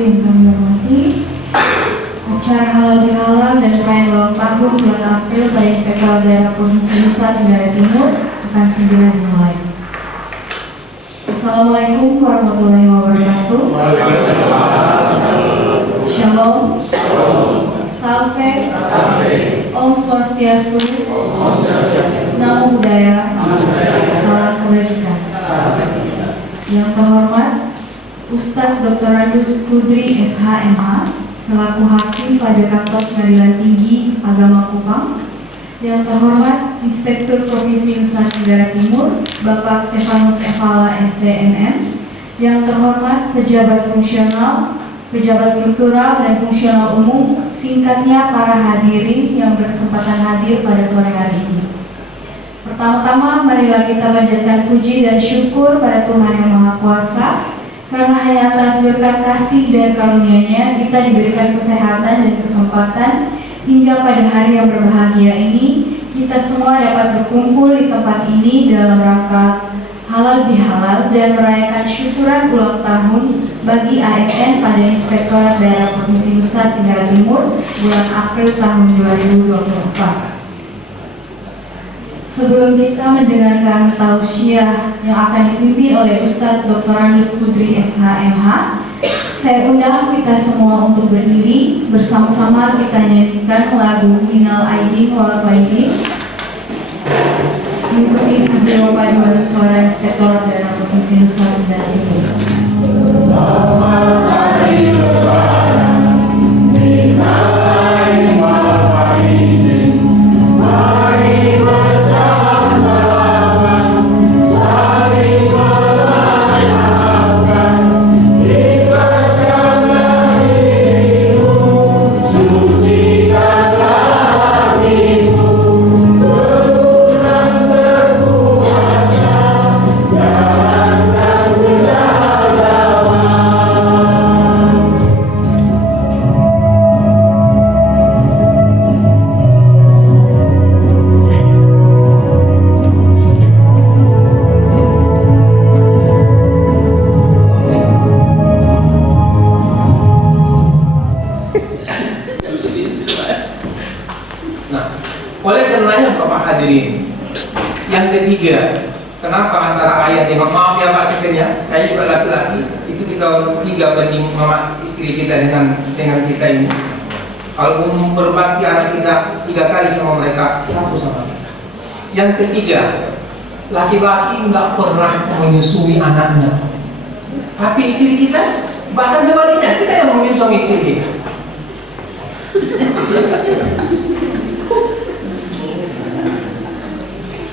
hadirin yang kami hormati, acara halal bihalal dan perayaan ulang tahun bulan April pada Inspektorat Daerah Provinsi Nusa Tenggara Timur akan segera dimulai. Assalamualaikum warahmatullahi wabarakatuh. Shalom. Salve. Om Swastiastu. Namo Buddhaya. Salam kebajikan. Yang terhormat Ustadz Dr. Randus Kudri SH.MH selaku Hakim pada Kantor Pengadilan Tinggi Agama Kupang. Yang terhormat Inspektur Provinsi Nusa Tenggara Timur Bapak Stefanus Evala STMM. Yang terhormat pejabat fungsional, pejabat struktural dan fungsional umum, singkatnya para hadirin yang berkesempatan hadir pada sore hari ini. Pertama-tama marilah kita panjatkan puji dan syukur pada Tuhan Yang Maha Kuasa, karena hanya atas berkat kasih dan karunia-Nya kita diberikan kesehatan dan kesempatan hingga pada hari yang berbahagia ini kita semua dapat berkumpul di tempat ini dalam rangka halal bihalal dan merayakan syukuran ulang tahun bagi ASN pada Inspektorat Daerah Provinsi Nusa Tenggara Timur bulan April tahun 2024. Sebelum kita mendengarkan tausiah yang akan dipimpin oleh Ustadz Dr. Randus Kudri SH.MH, saya undang kita semua untuk berdiri bersama-sama kita nyanyikan lagu Minal Aidin wal Faizin mengikuti video paduan suara Inspektorat Daerah Provinsi Nusa Tenggara Timur. Yang ketiga, kenapa antara ayah dengan maaf ya Pak Sekretnya, saya juga laki-laki, itu kita tiga banding mama istri kita dengan kita ini. Kalau berbakti anak kita 3 kali sama mereka, 1 sama kita. Yang ketiga, laki-laki nggak pernah menyusui anaknya, tapi istri kita bahkan sebaliknya, kita yang menyusui istri kita.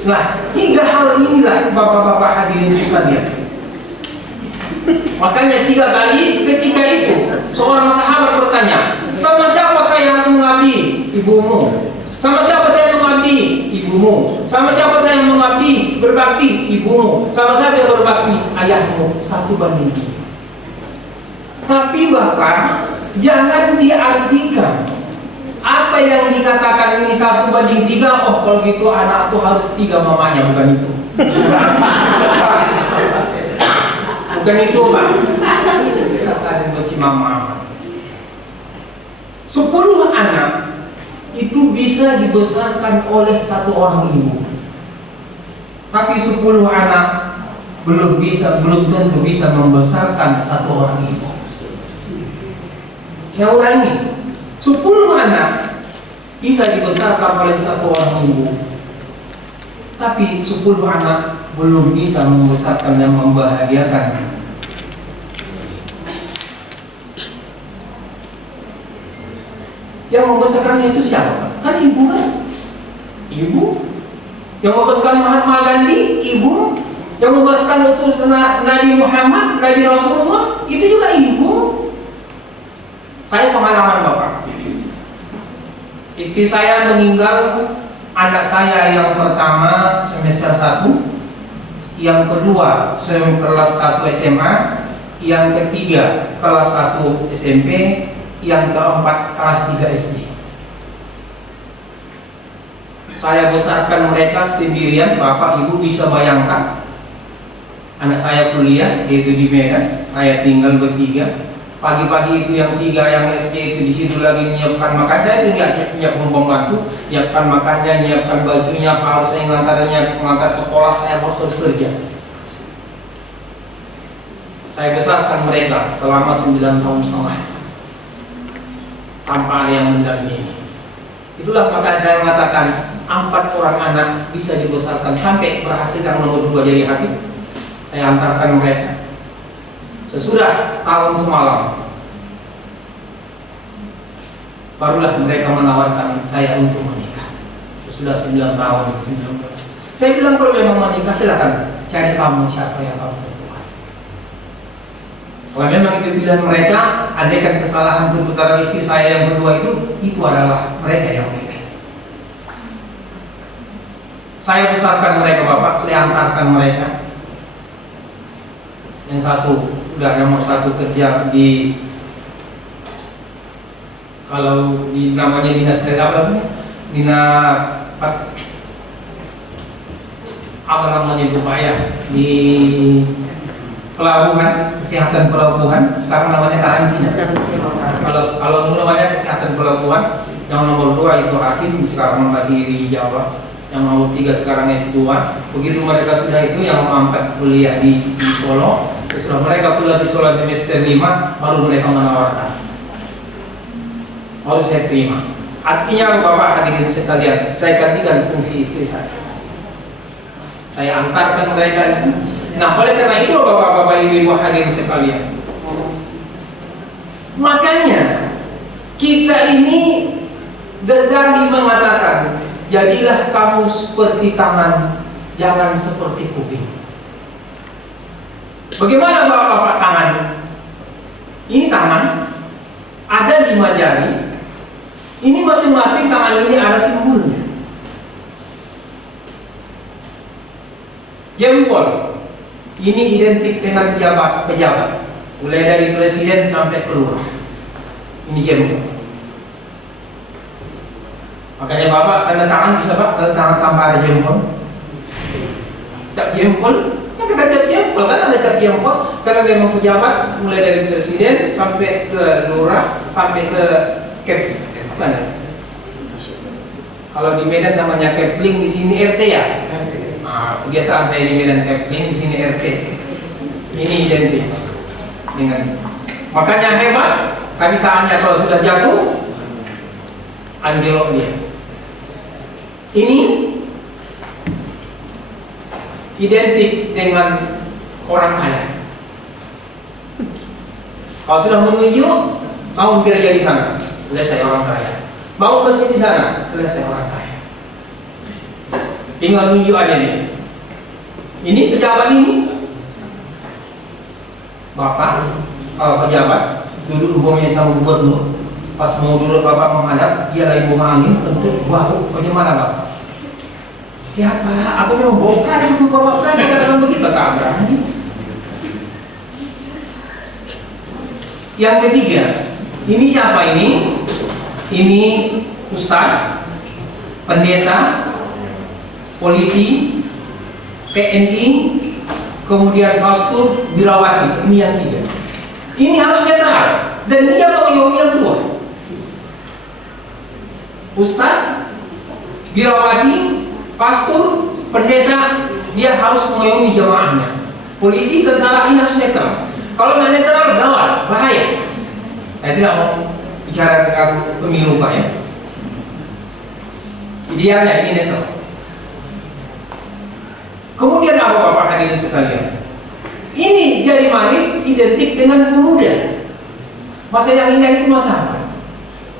Nah, 3 hal inilah bapak-bapak hadirin sekalian. Makanya 3 kali ketika itu seorang sahabat bertanya, sama siapa saya harus mengabdi? Ibumu. Sama siapa saya mengabdi? Ibumu. Sama siapa saya mengabdi? Berbakti? Ibumu. Sama siapa yang berbakti? Ayahmu. 1:3. Tapi bapak, jangan diartikan apa yang dikatakan ini 1:3. Oh, kalau gitu anak tuh harus 3 mamanya, bukan itu. Bukan itu Pak. Kita sadar bersimama. 10 anak itu bisa dibesarkan oleh 1 orang ibu. Tapi 10 anak belum tentu bisa membesarkan 1 orang ibu. Saya ulangi. 10 anak bisa dibesarkan oleh 1 orang ibu, tapi 10 anak belum bisa membesarkan dan membahagiakan. Yang membesarkan Yesus siapa? Kan ibu kan? Ibu. Yang membesarkan Mahatma Gandhi, ibu. Yang membesarkan utusan Nabi Muhammad, Nabi Rasulullah, itu juga ibu. Saya pengalaman Bapak. Istri saya meninggal, anak saya yang pertama semester 1, yang kedua kelas 1 SMA, yang ketiga kelas 1 SMP, yang keempat kelas 3 SD. Saya besarkan mereka sendirian. Bapak Ibu bisa bayangkan, anak saya kuliah yaitu di Medan, saya tinggal bertiga. Pagi-pagi itu yang 3 yang SD itu di situ lagi menyiapkan makan. Saya tidak nyiapkan pembantu, nyiapkan makannya, nyiapkan bajunya, harus saya mengantar sekolah, saya harus kerja. Saya besarkan mereka selama 9 tahun setengah tanpa ada yang mendampingi. Itulah makanya saya mengatakan 4 orang anak bisa dibesarkan sampai berhasil yang nomor 2 jadi hakim. Saya antarkan mereka. Sesudah tahun semalam, barulah mereka menawarkan saya untuk menikah. Sudah 9 tahun, 9 tahun. Saya bilang kalau memang menikah silakan cari kamu siapa yang kamu tentukan. Kalau memang itu pilihan mereka, andaikan kesalahan perputaran istri saya yang kedua itu adalah mereka yang pilih. Saya besarkan mereka Bapak, saya antarkan mereka. Yang satu udah nomor 1 kerja di, kalau di namanya dinas apa namanya itu Pak ya, di pelabuhan, kesehatan pelabuhan, sekarang namanya karantina. Kalau dulu namanya kesehatan pelabuhan. Yang nomor 2 itu hakim, sekarang masih di Jawa. Yang nomor 3 sekarang S2. Begitu mereka sudah itu, yang nomor 4 kuliah di Solo. Setelah mereka kuliah di Solo semester 5, baru mereka menawarkan. Baru saya terima. Artinya Bapak hadirin sekalian, saya gantikan fungsi istri saya. Saya antarkan mereka itu. Nah, oleh karena itu Bapak-bapak, Ibu-ibu hadirin sekalian, makanya kita ini Ghazali mengatakan, jadilah kamu seperti tangan, jangan seperti kuping. Bagaimana Bapak-bapak tangan? Ini tangan, ada 5 jari. Ini masing-masing tangan ini ada simbolnya. Jempol, ini identik dengan pejabat, mulai dari presiden sampai ke lurah. Ini jempol. Makanya Bapak tanda tangan bisa Pak, tanda tangan tanpa ada jempol. Cap jempol, kita cap jempol kan ada cap jempol, karena memang pejabat mulai dari presiden sampai ke lurah sampai ke kalau di Medan namanya Kepling, di sini RT ya. Nah, kebiasaan saya di Medan Kepling, di sini RT. Ini identik dengan. Makanya hebat, kami saatnya kalau sudah jatuh, anjlok dia. Ini identik dengan orang kaya. Kalau sudah menuju, mau kerja di sana, selesai orang kaya. Mau masjid di sana, selesai orang kaya. Tinggal nunjuk aja nih. Ini pejabat ini, Bapak pejabat duduk umpamanya sama gubernur. Pas mau duduk Bapak menghadap, dia lagi bunga angin, tentu baru bagaimana Bapak? Siapa? Aku mau bongkar itu Bapak berani katakan begitu, tak berani. Yang ketiga, ini siapa ini? Ini Ustadz, pendeta, polisi, TNI, kemudian pastor, birawati. Ini yang 3. Ini harus netral dan dia mengayomi yang tua. Ustadz, birawati, pastor, pendeta, dia harus mengayomi jamaahnya. Polisi, tentara ini harus netral. Kalau nggak netral, gawat, bahaya. Saya tidak mau bicara tentang pemilu Pak ya. Idealnya ini netral. Kemudian apa Bapak hadirin sekalian? Ini jari manis identik dengan pemuda. Masa yang indah itu masa apa?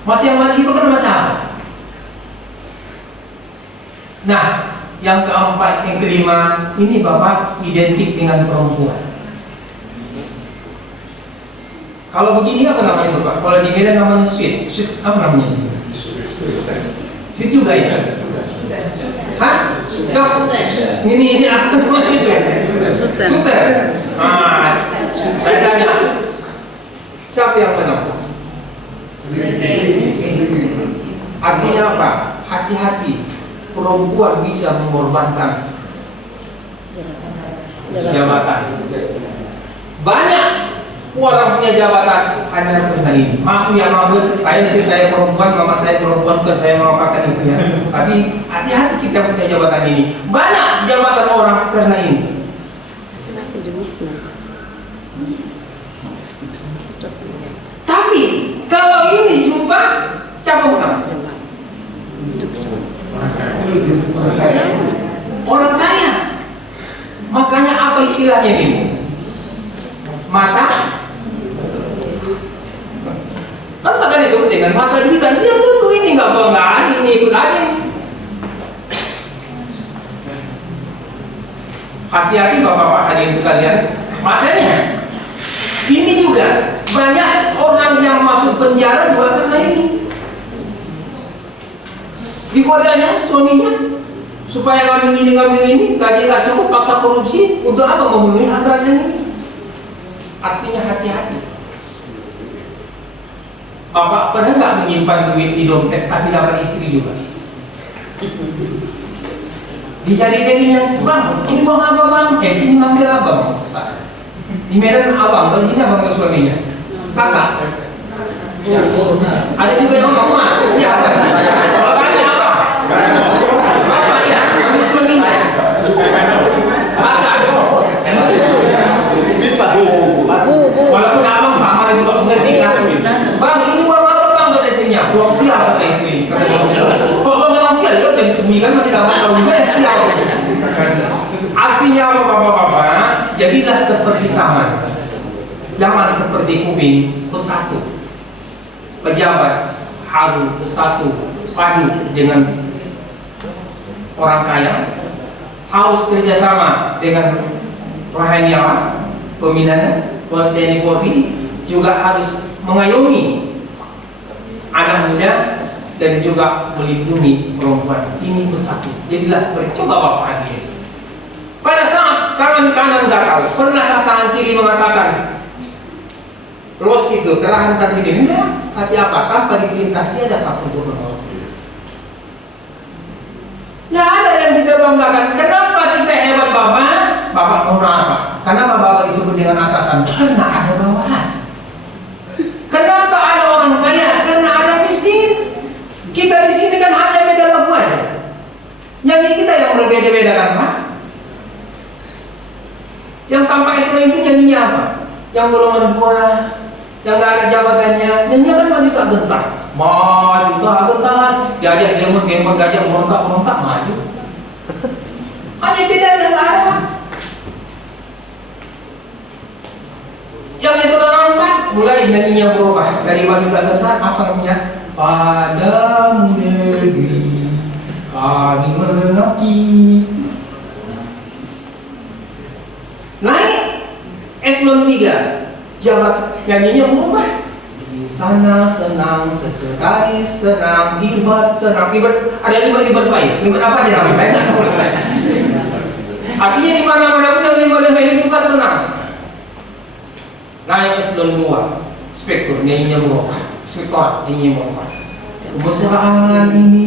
Masa yang manis itu kan masa apa? Nah, yang keempat, yang kelima, ini Bapak identik dengan perempuan. Kalau begini apa namanya itu Pak? Kalau di Medan namanya sweet. Sweet apa namanya? Sweet juga ya? Hah? Ini apa itu? Suter. Saya tanya, siapa yang menang? Artinya apa? Hati-hati. Perempuan bisa mengorbankan jabatan. Banyak Orang punya jabatan hanya karena ini. Maaf ya, maaf, istri saya perempuan, mama saya perempuan, bukan saya mengatakan itu ya. Tapi hati-hati kita punya jabatan ini. Banyak jabatan orang karena ini. Tapi kalau ini jumpa cabut orang kaya. Makanya apa istilahnya ini? Mata. Kan maka disebut dengan mata duit kan dia tunduk ini nggak banggaan ini ikut aja ini. Hati-hati bapak-bapak hadirin sekalian, makanya ini juga banyak orang yang masuk penjara juga karena ini. Digodanya suaminya supaya ngambil ini, gaji nggak cukup, paksa korupsi untuk apa? Memenuhi hasratnya ini. Artinya hati-hati. Bapak pernah nggak menyimpan duit di dompet tapi dapat istri juga? Dicari-carinya, bang, ini bang apa bang? Sini manggil abang. Di Medan abang, kalau sini abang ke suaminya. Kakak. Ada juga yang ngomong mas. Ya, kalau kalian apa? Bapak ya, manggil suaminya. Kakak. Walaupun abang sama juga mengerti kan? Bang, ini uang apa bang kata istrinya? Uang sial kata istri. Kata suaminya. Kalau uang sial ya udah disembunyikan masih dapat tahu juga ya sial. Artinya apa bapak-bapak? Jadilah seperti taman. Jangan seperti kuping bersatu. Pejabat harus bersatu padu dengan orang kaya, harus kerjasama dengan rohaniawan, pembinaan TNI Polri, juga harus mengayomi anak muda dan juga melindungi perempuan. Ini bersatu. Jadilah seperti coba bapak hadirin. Pada saat tangan kanan gatal, pernahkah tangan kiri mengatakan los itu terhantar sini? Enggak. Tapi apa? Tanpa diperintah dia dapat untuk menolong. Nggak ada yang kita banggakan. Kenapa kita hebat bapak? Bapak mau apa? Kenapa bapak disebut dengan atasan? Karena ada bawahan. Kenapa ada orang kaya? Karena ada miskin. Kita di sini kan hanya beda lagu aja. Nyanyi kita yang berbeda-beda kan Pak? Yang tanpa eksploit itu nyanyinya apa? Yang golongan 2, yang gak ada jabatannya, nyanyinya kan maju tak gentar. Maju tak gentar, diajak demon gajah merontak maju. Hanya bedanya gak ada. Yang eselon 4 mulai nyanyinya berubah dari maju tak gentar, apa namanya? Padamu negeri kami mengabdi. Naik eselon 3 jabat nyanyinya berubah. Di sana senang, sekretaris senang, ibat senang. Ibat ada ibat baik. Ibat apa aja namanya? Saya nggak tahu. Artinya di mana-mana pun yang ibat baik itu kan senang. Naik eselon 2 inspektur nyanyinya berubah. Inspektorat nyanyinya berubah. Kemesraan ini.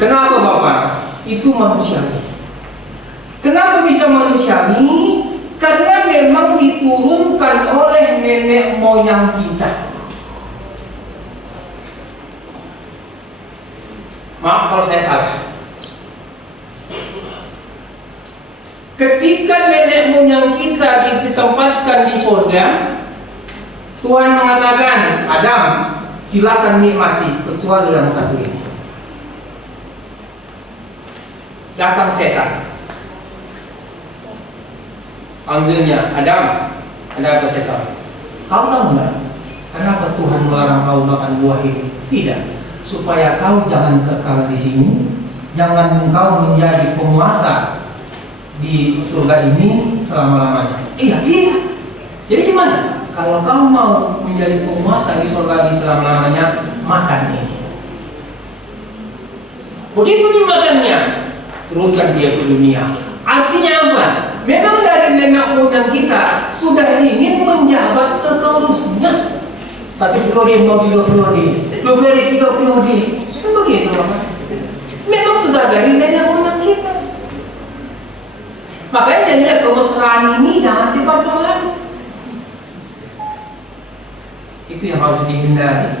Kenapa Bapak? Itu manusiawi. Kenapa bisa manusiawi? Karena memang diturunkan oleh nenek moyang kita. Maaf kalau saya salah. Ketika nenek moyang kita ditempatkan di surga, Tuhan mengatakan, Adam, silakan nikmati kecuali yang satu ini. Datang setan, panggilnya, Adam, ada apa setan? Kau tahu nggak kenapa Tuhan melarang kau makan buah ini? Tidak, supaya kau jangan kekal di sini, jangan engkau menjadi penguasa di surga ini selama-lamanya. Iya. Jadi gimana? Kalau kau mau menjadi penguasa di surga ini selama-lamanya, makan ini. Begitu dimakannya, turunkan dia ke dunia. Artinya apa? Memang dari nenek moyang kita sudah ingin menjabat seterusnya. 1 periode, 2 periode, 2 periode, 3 periode. Kan begitu Bapak. Memang sudah dari nenek moyang kita. Makanya lihat kemesraan ini jangan cepat-cepat. Itu yang harus dihindari.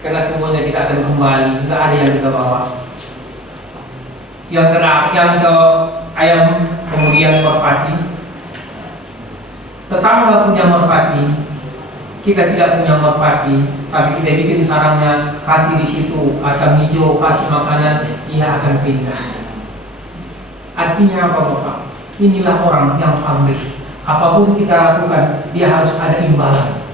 Karena semuanya kita akan kembali, nggak ada yang kita bawa. Yang terakhir, yang ke ayam, kemudian merpati. Tetangga punya merpati, kita tidak punya merpati, tapi kita bikin sarangnya, kasih di situ kacang hijau, kasih makanan, ia akan pindah. Artinya apa Bapak? Inilah orang yang pamrih. Apapun kita lakukan, dia harus ada imbalan.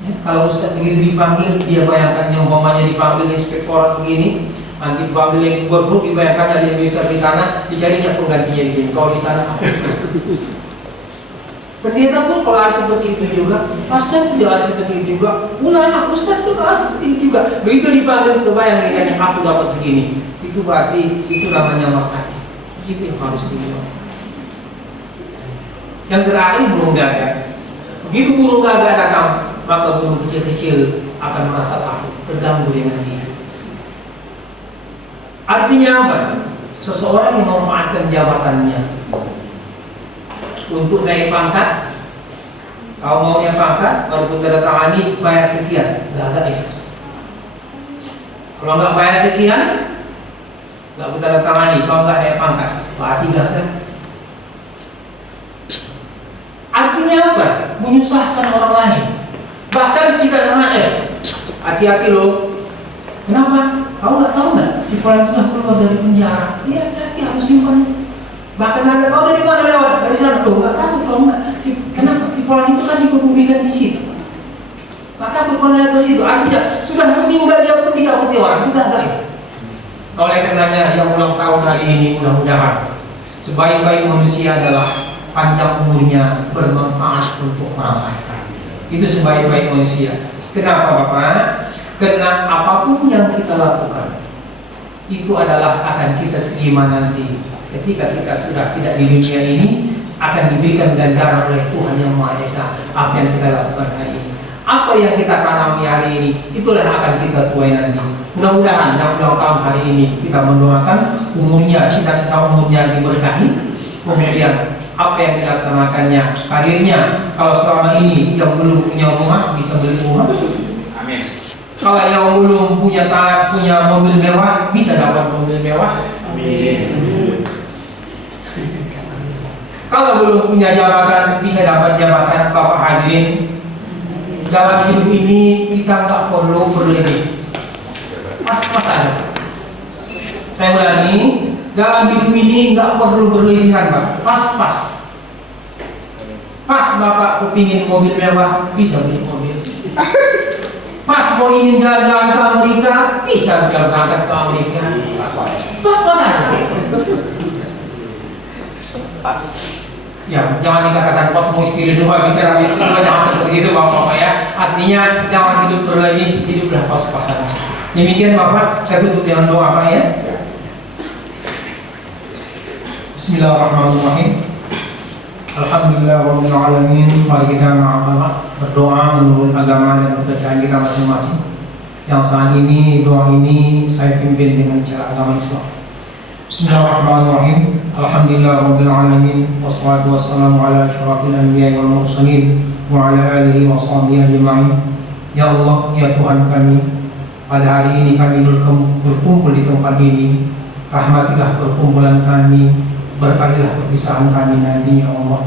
Ya, kalau Ustaz begitu dipanggil, dia bayangkan yang umpamanya dipanggil inspektorat begini, nanti dipanggil yang gubernur, dibayangkan dia bisa di sana, dicarinya penggantinya di sini. Kalau di sana apa? Ternyata pun kalau ada seperti itu juga, Ustaz juga ada seperti itu juga, ulama Ustaz juga ada seperti itu juga. Begitu dipanggil, kebayang yang aku dapat segini. Itu berarti itu namanya merpati. Itu yang harus dibuat. Yang terakhir burung gagak. Begitu burung gagak datang, maka burung kecil-kecil akan merasa takut, terganggu dengan dia. Artinya apa? Seseorang yang memanfaatkan jabatannya untuk naik pangkat, kalau maunya pangkat, baru kita datangani bayar sekian, gagak itu. Kalau nggak bayar sekian, nggak kita datangani, kalau nggak naik pangkat, berarti gagak. Artinya apa? Menyusahkan orang lain. Bahkan kita hati-hati loh. Kenapa? Kamu nggak tahu nggak? Si Fulan sudah keluar dari penjara. Iya, hati-hati harus simpan. Bahkan ada tahu dari mana lewat? Dari sana tuh. Nggak takut kalau nggak. Kenapa? Si Fulan itu kan dikebumikan di situ. Nggak takut kalau lewat di situ. Artinya sudah meninggal dia pun ditakuti orang. Itu gagak itu. Oleh karenanya yang ulang tahun hari ini mudah-mudahan sebaik-baik manusia adalah panjang umurnya, bermanfaat untuk orang lain. Itu sebaik-baik manusia. Kenapa Bapak? Karena apapun yang kita lakukan itu adalah akan kita terima nanti. Ketika kita sudah tidak di dunia ini, akan diberikan ganjaran oleh Tuhan Yang Maha Esa apa yang kita lakukan hari ini. Apa yang kita tanami hari ini, itulah yang akan kita tuai nanti. Mudah-mudahan yang ulang tahun hari ini kita mendoakan umurnya, sisa-sisa umurnya diberkahi. Kemudian apa yang dilaksanakannya, karirnya. Kalau selama ini yang belum punya rumah bisa beli rumah. Amin. Kalau yang belum punya mobil mewah bisa dapat mobil mewah. Amin. Kalau belum punya jabatan bisa dapat jabatan. Bapak hadirin, dalam hidup ini kita nggak perlu berlebih. Pas-pas aja. Saya ulangi, dalam hidup ini nggak perlu berlebihan Pak. Pas-pas. Pas Bapak kepingin mobil mewah, bisa beli mobil. Pas mau ingin jalan-jalan ke Amerika, bisa berangkat ke Amerika. Pas-pas aja. Pas. Ya, jangan dikatakan pas mau istri dua, bisa dapat istri dua, jangan seperti itu Bapak ya. Artinya jangan hidup berlebih, hiduplah pas-pasan. Demikian Bapak, saya tutup dengan doa Pak ya. Bismillahirrahmanirrahim. Alhamdulillahirabbil alamin. Mari kita berdoa menurut agama dan kepercayaan kita masing-masing. Yang saat ini doa ini saya pimpin dengan cara agama Islam. Bismillahirrahmanirrahim. Alhamdulillahirabbil alamin. Wassalatu wassalamu ala asyrafil anbiya'i wal mursalin wa ala alihi wa sahbihi ajma'in. Ya Allah, ya Tuhan kami, pada hari ini kami berkumpul di tempat ini. Rahmatilah perkumpulan kami, berkahilah perpisahan kami nanti ya Allah.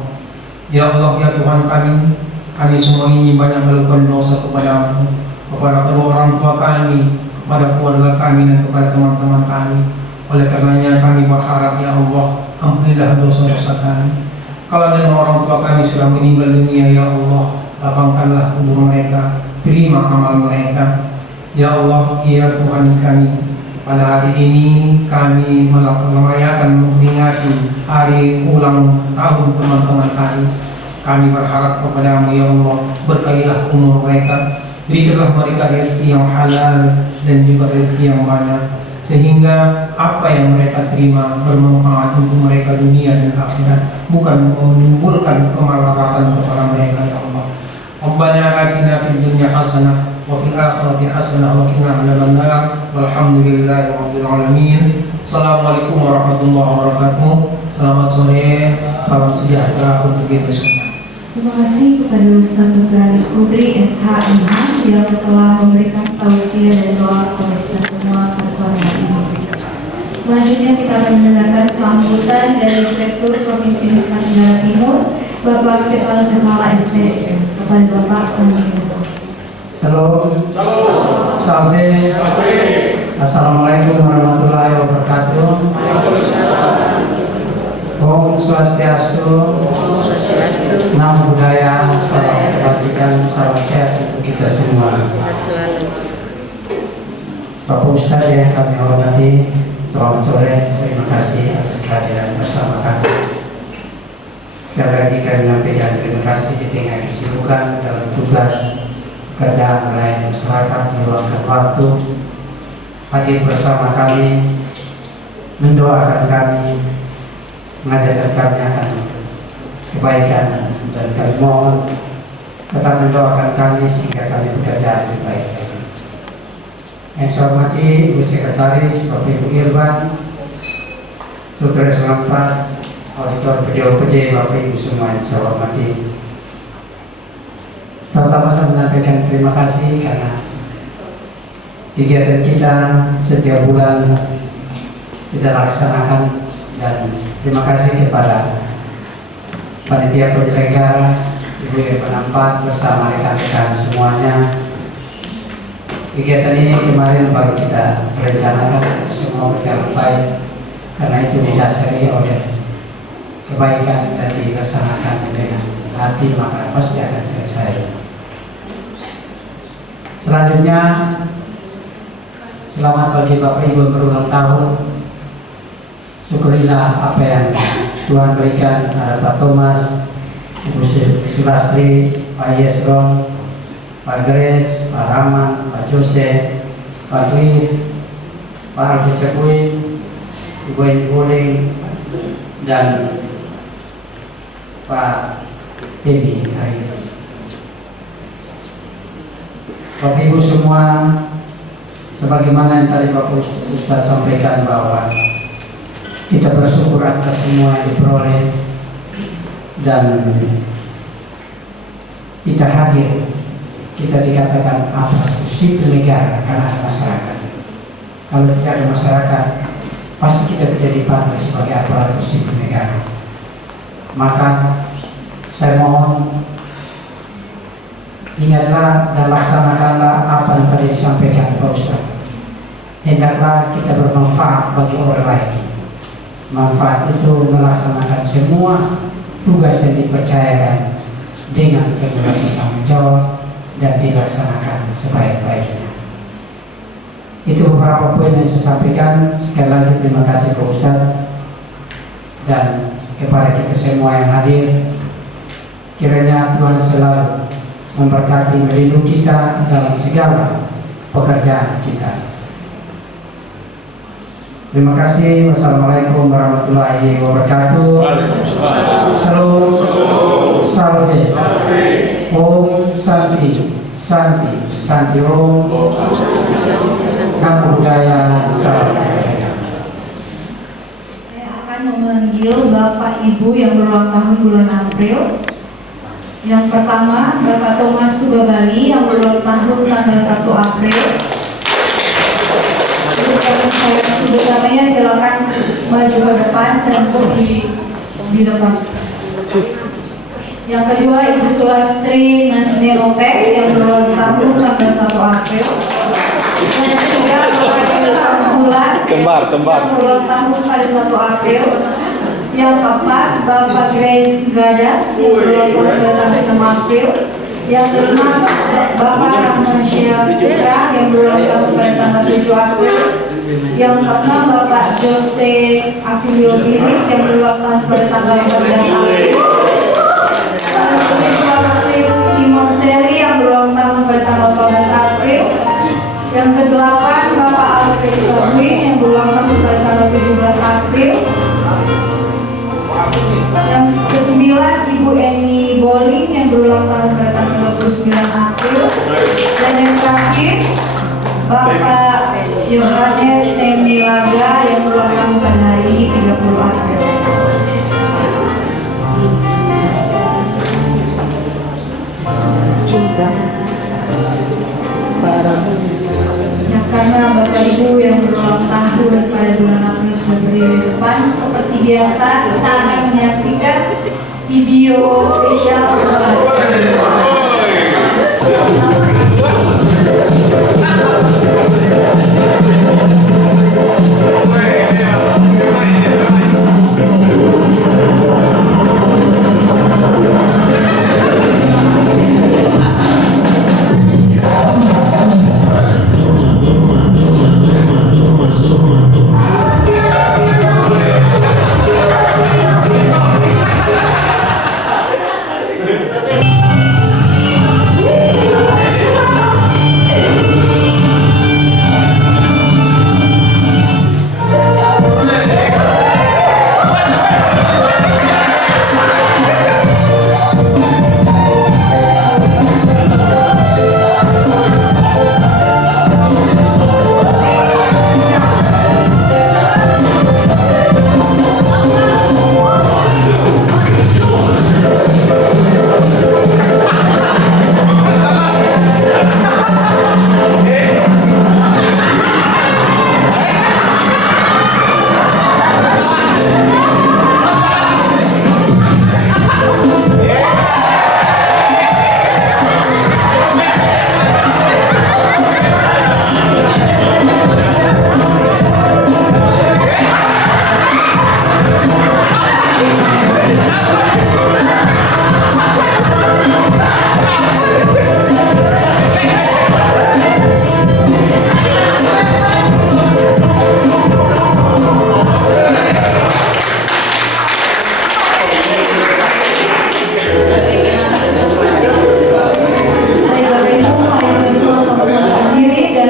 Ya Allah, ya Tuhan kami semua ini banyak melakukan dosa kepadamu, kepada kedua orang tua kami, kepada keluarga kami dan kepada teman-teman kami. Oleh karenanya kami berharap ya Allah, ampunilah dosa-dosa kami. Kalau memang orang tua kami sudah meninggal dunia ya Allah, lapangkanlah kubur mereka, terima amal mereka. Ya Allah, ya Tuhan kami, pada hari ini kami merayakan memperingati hari ulang tahun teman-teman kami. Kami berharap kepadamu ya Allah, berkahilah umur mereka, berikanlah mereka rezeki yang halal dan juga rezeki yang banyak, sehingga apa yang mereka terima bermanfaat untuk mereka dunia dan akhirat, bukan menimbulkan kemelaratan kepada mereka ya Allah. Rabbana atina fid dunya hasanah wa fil akhirati hasanah wa qina adzabannar. Walhamdulillahi rabbil alamin. Assalamualaikum warahmatullahi wabarakatuh. Selamat sore, salam sejahtera untuk kita semua. Terima kasih kepada Ustaz Dr. Aris Kudri SHMH yang telah memberikan tausiah dan doa kepada kita semua pada sore hari ini. Selanjutnya kita akan mendengarkan sambutan dari Rektor Provinsi Nusa Tenggara Timur, Bapak Stefanus Hermala SDM. Kepada Bapak kami silakan. Salam. Salve. Assalamualaikum warahmatullahi wabarakatuh. Om Swastiastu. Namo Buddhaya. Salam kebajikan, salam sehat untuk kita semua. Bapak Ustadz yang kami hormati, selamat sore. Terima kasih atas kehadiran bersama kami. Sekali lagi kami menyampaikan terima kasih di tengah kesibukan dalam tugas pekerjaan melayani masyarakat, meluangkan waktu hadir bersama kami, mendoakan kami, mengajarkan kami akan kebaikan, dan kami mohon tetap mendoakan kami sehingga kami bekerja lebih baik. Yang saya hormati Ibu Sekretaris, Bapak Ibu Irwan, Saudara Selampat, Auditor PDOPD, Bapak Ibu semua yang saya hormati. Pertama saya menyampaikan terima kasih karena kegiatan kita setiap bulan kita laksanakan, dan terima kasih kepada panitia penyelenggara Ibu Irwan 4 bersama rekan-rekan semuanya. Kegiatan ini kemarin baru kita rencanakan, semua berjalan baik karena itu didasari oleh kebaikan dan dilaksanakan dengan hati, maka pasti akan selesai. Selanjutnya, selamat bagi Bapak Ibu berulang tahun. Syukurilah apa yang Tuhan berikan. Ada Pak Thomas, Ibu Sulastri, Pak Yesron, Pak Grace, Pak Rahman, Pak Jose, Pak Cliff, Pak Alfi Cekui, Ibu Eni Boling, dan Pak Dewi hari ini. Bapak Ibu semua, sebagaimana yang tadi Bapak Ustadz sampaikan bahwa kita bersyukur atas semua yang diperoleh dan kita hadir. Kita dikatakan aparatur sipil negara karena ada masyarakat. Kalau tidak ada masyarakat, pasti kita tidak dipanggil sebagai aparatur sipil negara. Maka saya mohon ingatlah dan laksanakanlah apa yang tadi disampaikan Pak Ustaz. Hendaklah kita bermanfaat bagi orang lain. Manfaat itu melaksanakan semua tugas yang dipercayakan dengan penuh tanggung jawab dan dilaksanakan sebaik-baiknya. Itu beberapa poin yang saya sampaikan. Sekali lagi terima kasih Pak Ustadz, dan kepada kita semua yang hadir, kiranya Tuhan selalu memberkati, melindungi kita dalam segala pekerjaan kita. Terima kasih. Wassalamualaikum warahmatullahi wabarakatuh. Salam. Salve. Om Santi. Santi. Santi Om. Namo Buddhaya. Salam. Saya akan memanggil Bapak Ibu yang berulang tahun bulan April. Yang pertama, Bapak Thomas Subabali yang berulang tahun tanggal 1 April. Saya sebut namanya, silakan maju ke depan dan di depan. Yang kedua, Ibu Sulastri Nelope yang berulang tahun tanggal 1 April. Yang ketiga, Bapak Ilham Bulan yang berulang tahun pada 1 April. Yang keempat, Bapak Grace Gadas yang berulang tahun pada tanggal 6 April. Yang kelima, Bapak Rahman Syah Putra yang berulang tahun pada tanggal 7 April. Yang keenam, Bapak Jose Avilio Bilik yang berulang tahun pada tanggal 14 April. Bapak Philips Timon Seri yang berulang tahun pada tanggal 14 April. Yang kedelapan, Bapak Alfred Sabui yang berulang tahun pada tanggal 17 April. Yang kesembilan, Ibu Eni Boling yang berulang tahun pada tanggal 29 April. Dan yang terakhir, Bapak Yohanes Temilaga yang ulang tahun pada hari ini 30 April. Nah, karena Bapak Ibu yang berulang tahun pada bulan April sudah berdiri di depan, seperti biasa kita akan menyaksikan video spesial.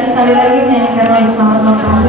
Sekali lagi menyanyikan lagu Selamat Ulang Tahun.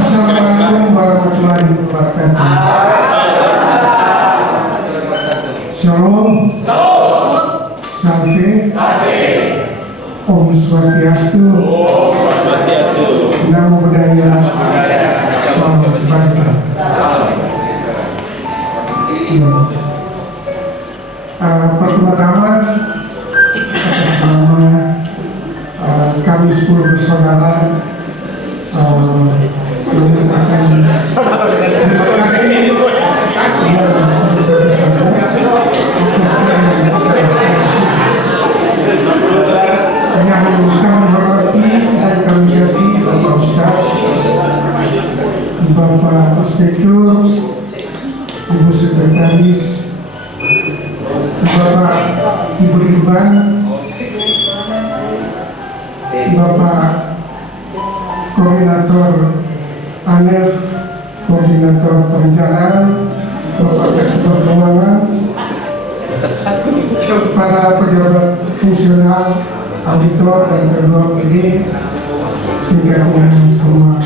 Assalamualaikum warahmatullahi wabarakatuh. Shalom. Salve. Om Swastiastu. Namo Buddhaya. Salam kebajikan. Pertama-tama atas nama kami 10 bersaudara mengucapkan terima kasih yang kami hormati dan kami kasih Bapak Ustadz, Bapak Inspektur, Ibu Sekretaris, Bapak Ibu Irban, Bapak Koordinator ANEF, Koordinator Perencanaan, Bapak Kasubag Keuangan, para pejabat fungsional, auditor dan kedua PD, sehingga dengan semua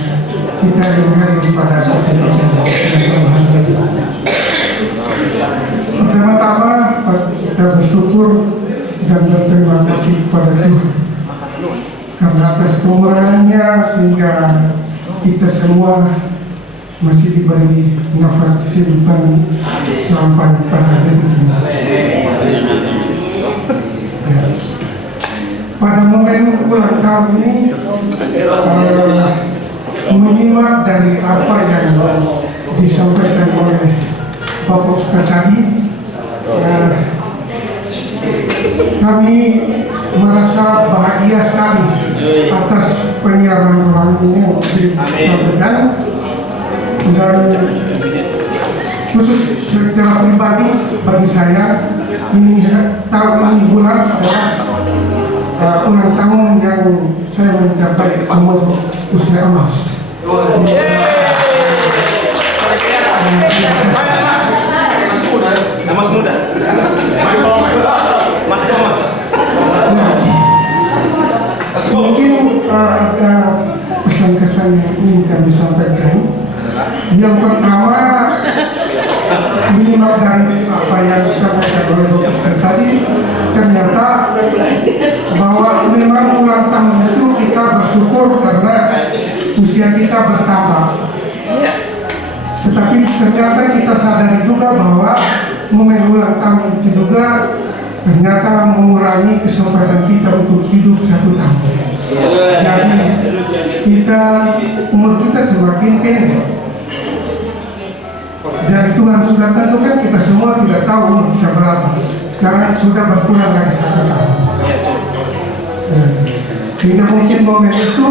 kita yang hadir pada kesempatan yang berbahagia. Pertama-tama kita bersyukur dan berterima kasih kepada Tuhan karena atas kemurahannya sehingga kita semua masih diberi nafas kehidupan sampai pada detik ini. Ya. Pada momen ulang tahun ini menyimak dari apa yang disampaikan oleh Bapak Ustaz tadi, kami merasa bahagia sekali atas penyiraman rohani yang disampaikan, dan khusus secara pribadi bagi saya ini tahun ini bulan adalah ulang tahun yang saya mencapai umur usia emas. Mas muda. Mas Thomas. Mungkin ada pesan-kesan yang ingin kami sampaikan. Yang pertama, menyimak dari apa yang disampaikan oleh Bapak Ustaz tadi, ternyata bahwa memang ulang tahun itu kita bersyukur karena usia kita bertambah. Tetapi ternyata kita sadari juga bahwa momen ulang tahun itu juga ternyata mengurangi kesempatan kita untuk hidup 1 tahun. Jadi umur kita semakin pendek. Dari Tuhan sudah tentukan, kita semua tidak tahu umur kita berapa. Sekarang sudah berkurang lagi 1 tahun. Sehingga mungkin momen itu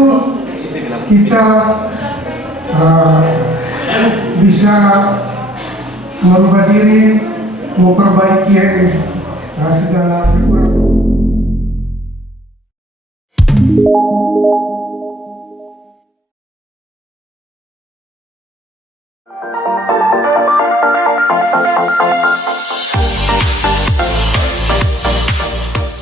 kita bisa merubah diri, memperbaiki segala kekurangan.